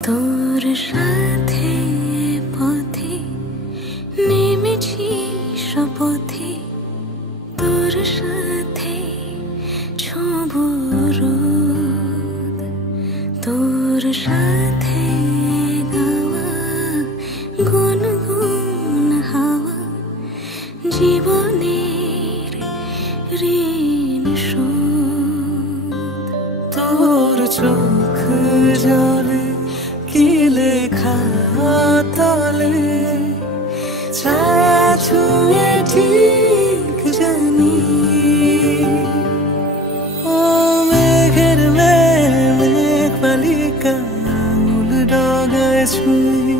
তোর সাথে পথে নেমেছি শপথে, তোর সাথে ছোঁব রোদ, তোর সাথে গাওয়া গুনগুন হাওয়া জীবনের ঋণ শোধ। তোর চোখ জলে কি লেখা তলে ছায়া ছুঁয়ে ঠিক জানি, ও মেঘের মেঘ বালিকা আঙুল ডগায় ছুঁয়ে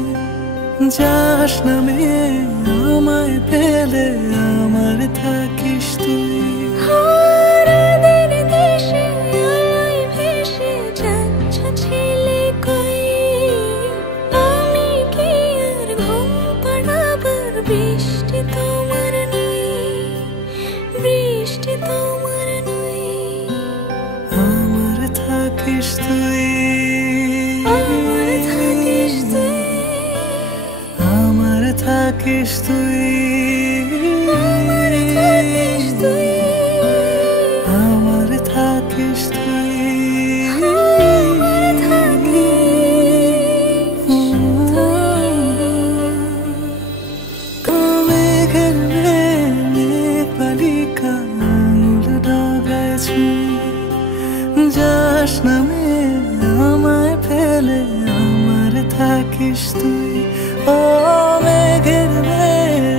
যাস নামে আমায় পেলে আমার থাকিস তুই। বৃষ্টি তোমার নই, বৃষ্টি তোমার নই, আমার থাকিস তুই, আমার থাকিস তুই, আমার থাকিস তুই, আমার থাকিস তুই, আমার থাকিস তুই। যাস নামে আমায় ফেলে আমার থাকিস তুই, ও মেঘের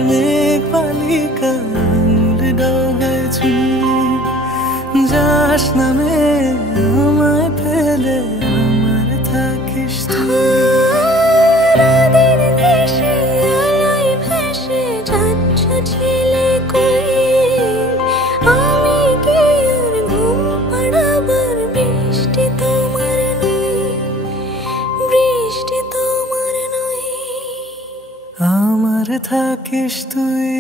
মেঘ বালিকা আঙুল ডগায় ছুঁয়ে যাস নামে আমায় ফেলে আমার থাকিস তুই। আমার থাকিস তুই।